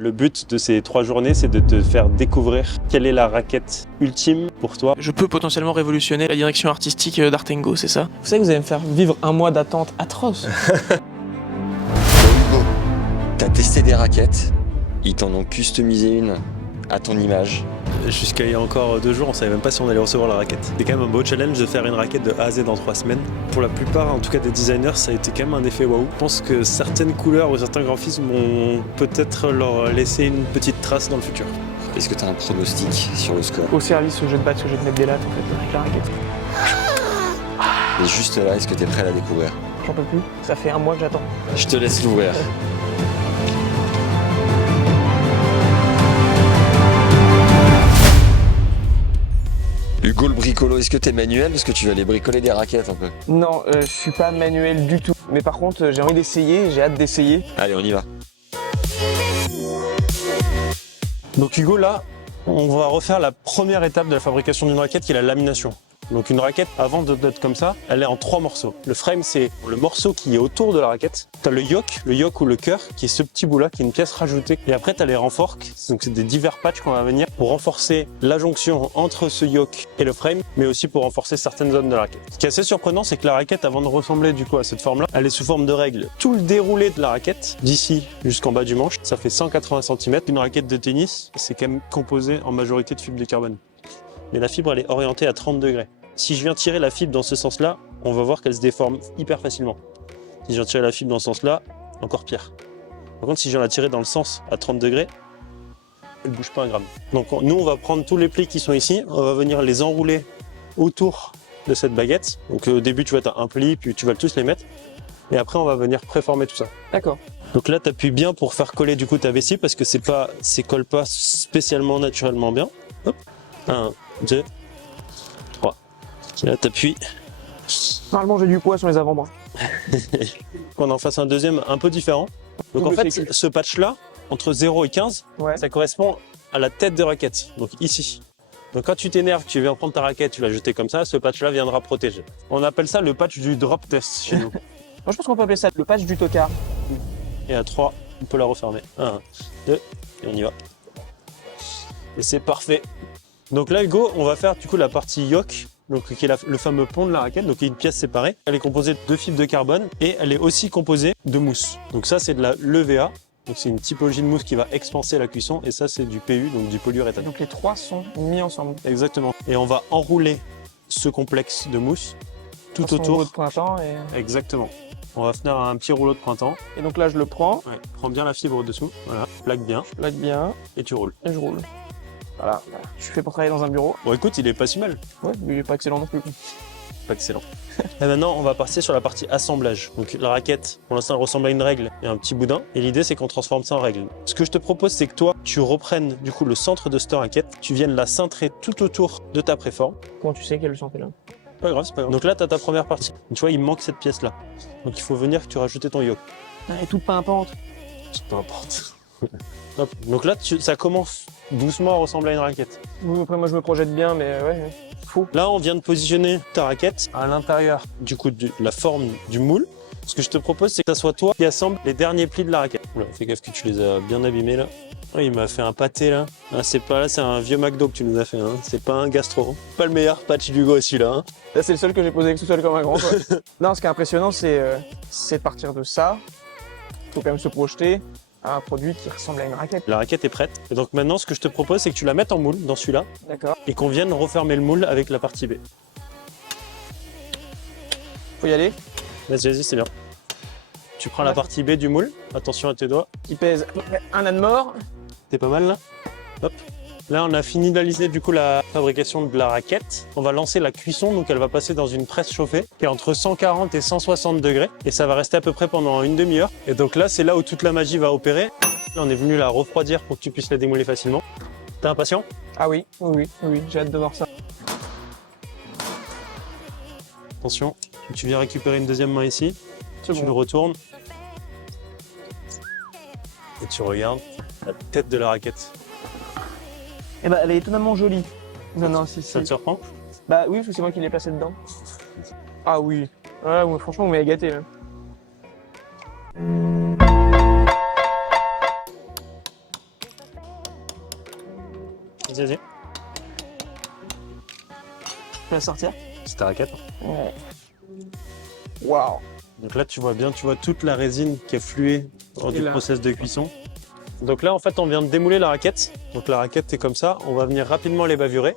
Le but de ces 3 journées, c'est de te faire découvrir quelle est la raquette ultime pour toi. Je peux potentiellement révolutionner la direction artistique d'Artengo, c'est ça? Vous savez que vous allez me faire vivre un mois d'attente atroce. Hugo, t'as testé des raquettes, ils t'en ont customisé une à ton image. Jusqu'à il y a encore 2 jours, on savait même pas si on allait recevoir la raquette. C'est quand même un beau challenge de faire une raquette de A à Z en 3 semaines. Pour la plupart, en tout cas des designers, ça a été quand même un effet waouh. Je pense que certaines couleurs ou certains graphismes vont peut-être leur laisser une petite trace dans le futur. Est-ce que t'as un pronostic sur le score? Au service, je te bats parce que je vais te mettre des lattes en fait, avec la raquette. Et juste là, est-ce que t'es prêt à la découvrir? J'en peux plus, ça fait un mois que j'attends. Je te laisse l'ouvrir. Hugo le bricolo, est-ce que t'es manuel parce que tu vas aller bricoler des raquettes un peu? Non, je suis pas manuel du tout. Mais par contre, j'ai envie d'essayer, j'ai hâte d'essayer. Allez, on y va. Donc Hugo, là, on va refaire la première étape de la fabrication d'une raquette qui est la lamination. Donc une raquette, avant d'être comme ça, elle est en 3 morceaux. Le frame, c'est le morceau qui est autour de la raquette. Tu as le yoke ou le cœur, qui est ce petit bout-là, qui est une pièce rajoutée. Et après, tu as les renforques, donc c'est des divers patchs qu'on va venir pour renforcer la jonction entre ce yoke et le frame, mais aussi pour renforcer certaines zones de la raquette. Ce qui est assez surprenant, c'est que la raquette, avant de ressembler du coup à cette forme-là, elle est sous forme de règle. Tout le déroulé de la raquette, d'ici jusqu'en bas du manche, ça fait 180 cm. Une raquette de tennis, c'est quand même composé en majorité de fibres de carbone. Mais la fibre, elle est orientée à 30 degrés. Si je viens tirer la fibre dans ce sens-là, on va voir qu'elle se déforme hyper facilement. Si je viens tirer la fibre dans ce sens-là, encore pire. Par contre, si je viens la tirer dans le sens à 30 degrés, elle ne bouge pas un gramme. Donc nous, on va prendre tous les plis qui sont ici, on va venir les enrouler autour de cette baguette. Donc au début, tu vois, tu as un pli, puis tu vas tous les mettre. Et après, on va venir préformer tout ça. D'accord. Donc là, tu appuies bien pour faire coller du coup ta vessie parce que c'est colle pas spécialement naturellement bien. Hop. 1, 2, 3. Là, t'appuies. Normalement, j'ai du poids sur les avant-bras. Qu'on en fasse un deuxième un peu différent. Donc en fait, ce patch-là, entre 0 et 15, Ouais. ça correspond à la tête de raquette, donc ici. Donc quand tu t'énerves, tu viens prendre ta raquette, tu vas jeter comme ça, ce patch-là viendra protéger. On appelle ça le patch du drop test chez nous. Moi, je pense qu'on peut appeler ça le patch du tocard. Et à 3, on peut la refermer. 1, 2, et on y va. Et c'est parfait. Donc là, Hugo, on va faire du coup la partie yoke, donc qui est le fameux pont de la raquette, donc qui est une pièce séparée. Elle est composée de 2 fibres de carbone et elle est aussi composée de mousse. Donc ça, c'est de la l'EVA. Donc c'est une typologie de mousse qui va expanser la cuisson et ça, c'est du PU, donc du polyuréthane. Donc les 3 sont mis ensemble. Exactement. Et on va enrouler ce complexe de mousse tout Dans son autour. rouleau de printemps et... Exactement. On va faire un petit rouleau de printemps. et donc là, je le prends, Ouais. Prends bien la fibre au-dessous. Voilà. Plaque bien je plaque bien et tu roules. et je roule. Voilà. Je suis fait pour travailler dans un bureau. Bon, écoute, il est pas si mal. Ouais, mais il est pas excellent non plus. Pas excellent. Et maintenant, on va passer sur la partie assemblage. Donc la raquette, pour l'instant, elle ressemble à une règle et un petit boudin. Et l'idée, c'est qu'on transforme ça en règle. Ce que je te propose, c'est que toi, tu reprennes du coup le centre de cette raquette, tu viennes la cintrer tout autour de ta préforme. Comment tu sais qu'elle le sentait là? Pas grave, c'est pas grave. Donc là, tu as ta première partie. Tu vois, il manque cette pièce-là. Donc il faut venir que tu rajoutes ton yoke. Elle est toute pimpante. Peu importe. Hop. Donc là, ça commence doucement à ressembler à une raquette. Oui, après, moi, je me projette bien, mais ouais, fou. Là, on vient de positionner ta raquette à l'intérieur du coup de la forme du moule. Ce que je te propose, c'est que ça soit toi qui assemble les derniers plis de la raquette. Oula, fais gaffe que tu les as bien abîmés là. Oh, il m'a fait un pâté là. Ah, c'est pas là, c'est un vieux McDo que tu nous as fait. Hein. C'est pas un gastro. Pas le meilleur patch d'Hugo celui-là. Hein. Là, c'est le seul que j'ai posé tout seul comme un grand. Quoi. Non, ce qui est impressionnant, c'est de partir de ça. Faut quand même se projeter à un produit qui ressemble à une raquette. La raquette est prête. Et donc maintenant, ce que je te propose, c'est que tu la mettes en moule dans celui-là D'accord. et qu'on vienne refermer le moule avec la partie B. Faut y aller. Vas-y, c'est bien. Tu prends la partie B du moule. Attention à tes doigts. Qui pèse à peu près un âne mort. T'es pas mal là. Hop. Là, on a finalisé du coup la fabrication de la raquette. On va lancer la cuisson, donc elle va passer dans une presse chauffée qui est entre 140 et 160 degrés. Et ça va rester à peu près pendant une demi-heure. Et donc là, c'est là où toute la magie va opérer. Là, on est venu la refroidir pour que tu puisses la démouler facilement. T'es impatient? Ah oui, oui, j'ai hâte de voir ça. Attention, tu viens récupérer une deuxième main ici. C'est Tu le bon. retournes. Et tu regardes la tête de la raquette. Eh ben, elle est étonnamment jolie. Non, si. Ça te surprend? Bah oui, parce que c'est moi qui l'ai placée dedans. Ah oui. Ouais, franchement, vous m'avez gâté là. à sortir. C'est ta raquette. Ouais. Waouh. Donc là, tu vois bien, tu vois toute la résine qui est fluée lors du process de cuisson. Donc là, en fait, on vient de démouler la raquette. Donc la raquette est comme ça. On va venir rapidement les bavurer.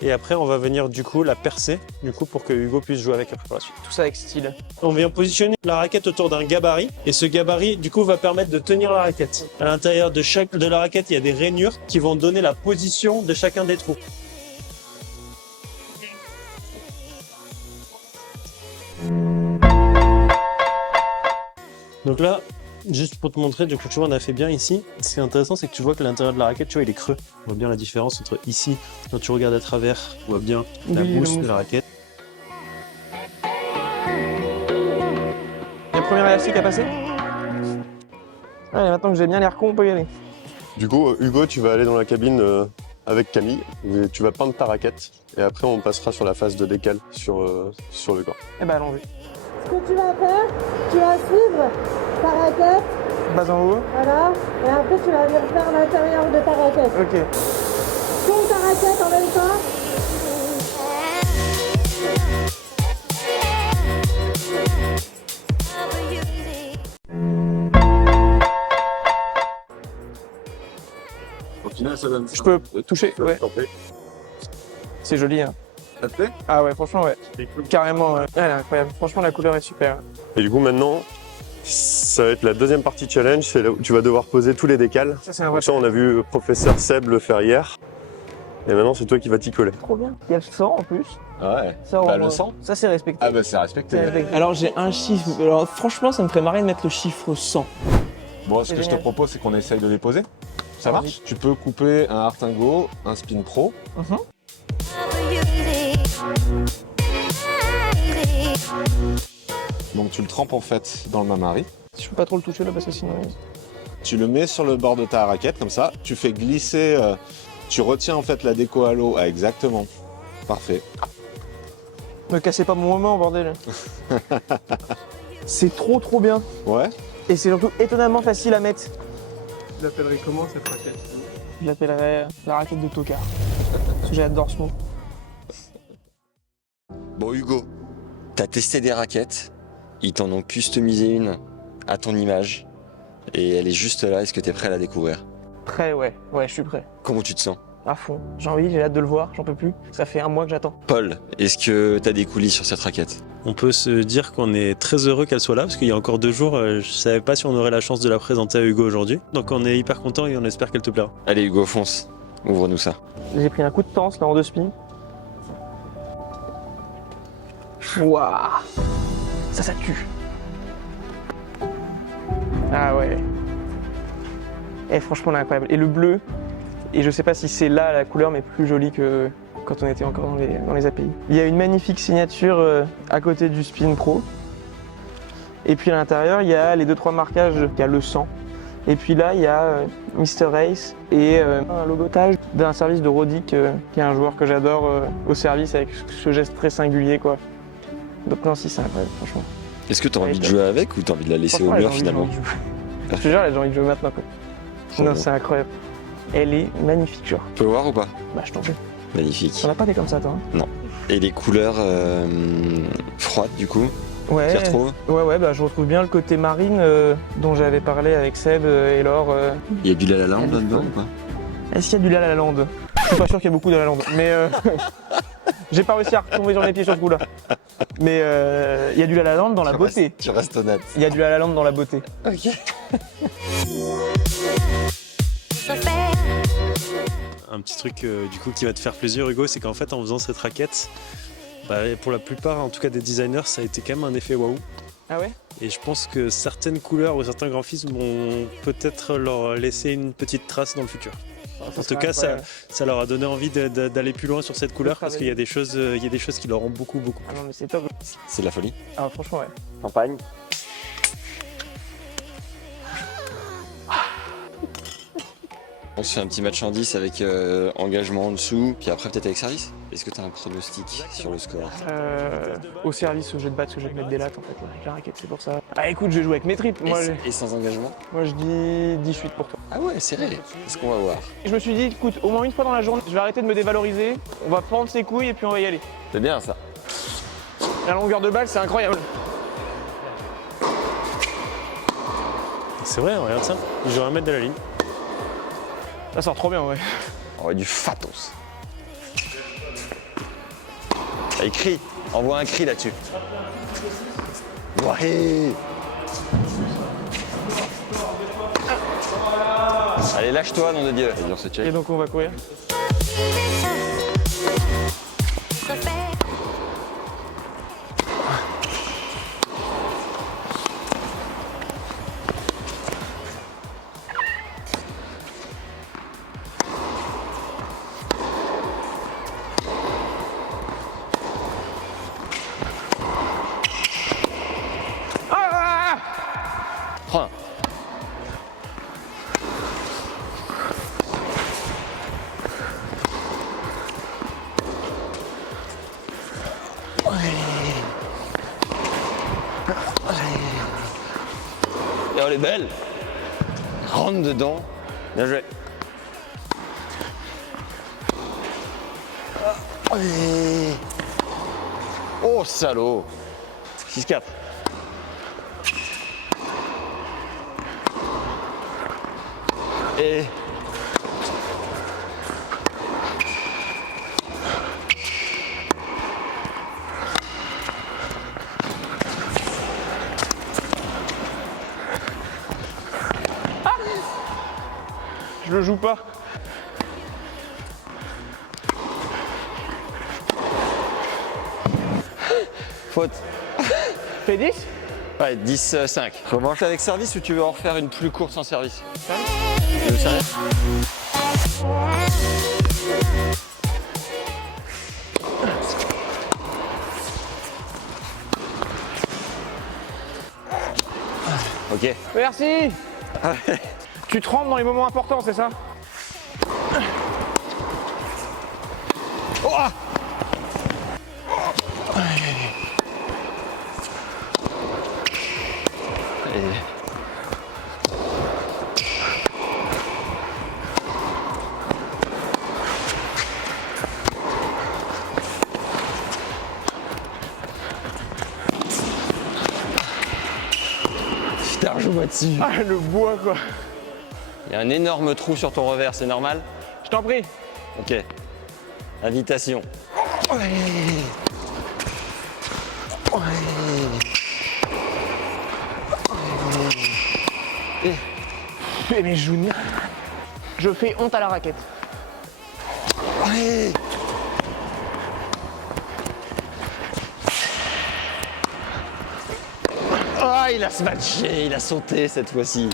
Et après, on va venir du coup la percer, du coup, pour que Hugo puisse jouer avec après par la suite. Tout ça avec style. On vient positionner la raquette autour d'un gabarit. Et ce gabarit, du coup, va permettre de tenir la raquette. À l'intérieur de la raquette, il y a des rainures qui vont donner la position de chacun des trous. Donc là, juste pour te montrer, du coup, tu vois, on a fait bien ici. Ce qui est intéressant, c'est que tu vois que l'intérieur de la raquette, tu vois, il est creux. On voit bien la différence entre ici, quand tu regardes à travers, on voit bien la mousse de la raquette. Il y a le premier élastique à passer. Allez, maintenant que j'ai bien l'air con, on peut y aller. Du coup, Hugo, tu vas aller dans la cabine avec Camille. Et tu vas peindre ta raquette. Et après, on passera sur la phase de décale sur le corps. Eh ben, allons-y. Ce que tu vas faire, tu vas suivre ta raquette, Base en haut. voilà, et après tu vas venir faire l'intérieur de ta raquette. Ok. Tourne ta raquette en même temps. Au final, ça donne. Je peux toucher, ouais. C'est joli, hein. Ça te plaît? Ah ouais, franchement, ouais. Carrément, ouais. Elle est incroyable. Franchement, la couleur est super. Et du coup, maintenant, ça va être la deuxième partie challenge. C'est là où tu vas devoir poser tous les décals. Ça, c'est un vrai Ça, on a vu le professeur Seb le faire hier. Et maintenant, c'est toi qui vas t'y coller. trop bien. Il y a le sang en plus. Ouais. Ça, Bah, on- le sang. Ça, c'est respecté. Ah bah c'est respecté. C'est respecté. Alors, j'ai un chiffre. Alors, franchement, ça me ferait marrer de mettre le chiffre 100. Bon, ce C'est que je te génial. propose, c'est qu'on essaye de les poser. Ça Vas-y. marche? Tu peux couper un Artingo, un Spin Pro. Mhm. Donc tu le trempes en fait dans le mamari. Je peux pas trop le toucher là parce que sinon. Tu le mets sur le bord de ta raquette comme ça. Tu fais glisser. Tu retiens en fait la déco à l'eau. Ah, exactement. Parfait. Me cassez pas mon moment, bordel. C'est trop bien. Ouais. Et c'est surtout étonnamment facile à mettre. Tu l'appellerais comment cette raquette? Je l'appellerais la raquette de Tocard. Parce que j'adore ce mot. Bon Hugo, t'as testé des raquettes, ils t'en ont customisé une à ton image et elle est juste là, est-ce que t'es prêt à la découvrir? Prêt, ouais. Ouais, je suis prêt. Comment tu te sens? À fond. J'ai envie, j'ai hâte de le voir, j'en peux plus. Ça fait un mois que j'attends. Paul, est-ce que t'as des coulisses sur cette raquette? On peut se dire qu'on est très heureux qu'elle soit là, parce qu'il y a encore 2 jours, je savais pas si on aurait la chance de la présenter à Hugo aujourd'hui. Donc on est hyper content et on espère qu'elle te plaira. Allez Hugo, fonce, ouvre-nous ça. J'ai pris un coup de tense là en 2 spins. Waouh. Ça tue. Ah ouais. Et franchement, elle est incroyable. Et le bleu, et je sais pas si c'est là la couleur, mais plus jolie que quand on était encore dans les API. Il y a une magnifique signature à côté du Spin Pro. Et puis à l'intérieur, il y a les 2-3 marquages. Il y a le sang. Et puis là, il y a Mr. Race et un logotage d'un service de Rodic, qui est un joueur que j'adore au service avec ce geste très singulier, quoi. Donc non, si, c'est incroyable, franchement. Est-ce que t'as Ouais, envie de je- jouer avec ou t'as envie de la laisser au Franchement, mur j'ai finalement? envie de jouer. Je te jure, j'ai envie de jouer maintenant, quoi. Trop Non, bon. c'est incroyable. Elle est magnifique, genre. On peut voir ou pas? Bah, je t'en prie. Magnifique. T'en as pas des comme ça, toi, hein? Et les couleurs froides du coup, Ouais. tu les retrouves? Ouais, bah, je retrouve bien le côté marine dont j'avais parlé avec Seb et Laure. Il y a du La La Land Elle est là-dedans folle. ou pas? Est-ce qu'il y a du La La Land? Je suis pas sûr qu'il y ait beaucoup de La La Land, mais j'ai pas réussi à retomber sur mes pieds sur ce coup-là. Mais il y a du La La Land dans la beauté. Tu restes honnête. Il y a du La La Land dans la beauté. Un petit truc du coup qui va te faire plaisir Hugo, c'est qu'en fait en faisant cette raquette, bah, pour la plupart en tout cas des designers, ça a été quand même un effet waouh. Ah ouais? Et je pense que certaines couleurs ou certains graphismes vont peut-être leur laisser une petite trace dans le futur. En tout cas, ça leur a donné envie d'aller plus loin sur cette couleur parce qu'il y a des choses qui leur ont beaucoup plu. Ah non, mais c'est top. C'est de la folie. Ah, franchement, ouais. Campagne. On se fait un petit match en 10 avec engagement en dessous, puis après peut-être avec service. Est-ce que tu as un pronostic sur le score? Au service, je vais te battre, parce que je vais te mettre des lattes en fait, avec la raquette, c'est pour ça. Ah écoute, je vais jouer avec mes tripes. Et sans engagement? Moi je dis 18 pour toi. Ah ouais, serré. Est-ce qu'on va voir? Je me suis dit, écoute, au moins une fois dans la journée, je vais arrêter de me dévaloriser, on va prendre ses couilles et puis on va y aller. C'est bien ça. La longueur de balle, c'est incroyable. C'est vrai, regarde ça. Il joue à 1 mètre de la ligne. Ça sort trop bien, ouais. On va du fatos. Allez, crie. Envoie un cri là-dessus. Ouais. Allez, lâche-toi, nom de Dieu. Et on se check. Et donc on va courir. Prends. Et elle est belle. Rentre dedans. Bien joué. Oh salaud. 6-4. Et Je le joue pas. faute. Fais 10? Ouais, 10-5. Revanche avec service ou tu veux en refaire une plus courte sans service? Service. Tu veux service? Ok. Merci. Tu trembles dans les moments importants, c'est ça? Oh Putain, joue-moi dessus. Ah, le bois, quoi. Il y a un énorme trou sur ton revers, c'est normal? Je t'en prie. Ok. Invitation. Mais je joue ni- Je fais honte à la raquette. Ah, il a smatché, il a sauté cette fois-ci.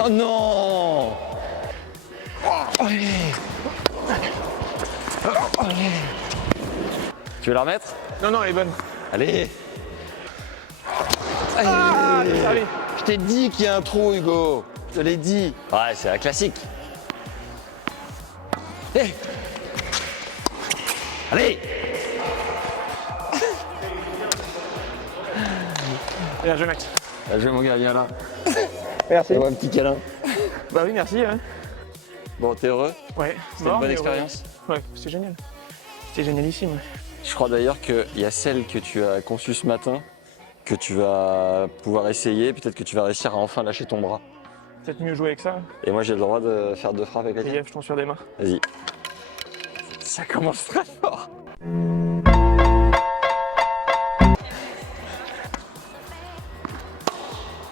Oh non! Tu veux la remettre? Non, non, elle est bonne. Allez! Ah, allez. Je t'ai dit qu'il y a un trou, Hugo. Je te l'ai dit. Ouais, c'est la classique. Eh. Allez! Bien joué, Max. Bien joué, mon gars, viens là. Merci. Fais-moi un petit câlin. Bah oui, merci. Ouais. Bon, t'es heureux? Ouais. C'était une bonne expérience? Ouais, c'était génial. C'était génialissime. Ouais. Je crois d'ailleurs qu'il y a celle que tu as conçue ce matin, que tu vas pouvoir essayer. Peut-être que tu vas réussir à enfin lâcher ton bras. Peut-être mieux jouer avec ça. Et moi, j'ai le droit de faire 2 frappes avec la Fais tienne. gaffe, je tombe sur des mains. Vas-y. Ça commence très fort.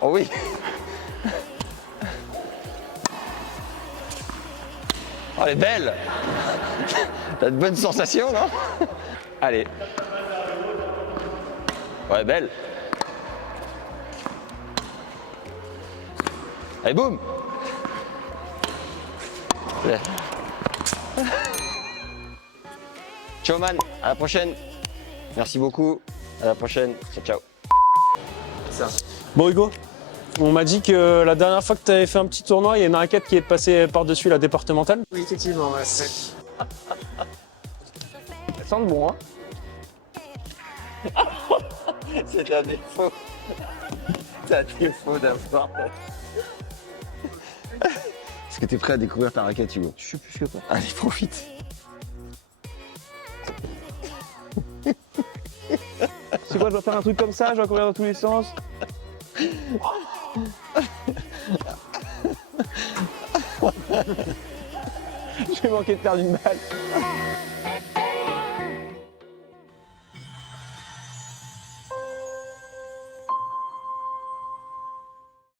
Oh oui. Oh, elle est belle. T'as de bonnes sensations, non? Allez. Ouais, belle. Allez, boum. Allez. Ciao, man. À la prochaine. Merci beaucoup. À la prochaine. Ciao, ciao. Bon Hugo, on m'a dit que la dernière fois que tu avais fait un petit tournoi, il y a une raquette qui est passée par-dessus la départementale. Oui, effectivement, ouais. Ça sent bon, hein. C'est un défaut. C'est un défaut d'avoir. Est-ce que t'es prêt à découvrir ta raquette, Hugo? Je suis plus que pas. Allez, profite. C'est quoi, je dois faire un truc comme ça, je dois courir dans tous les sens. Je vais manquer de perdre une balle.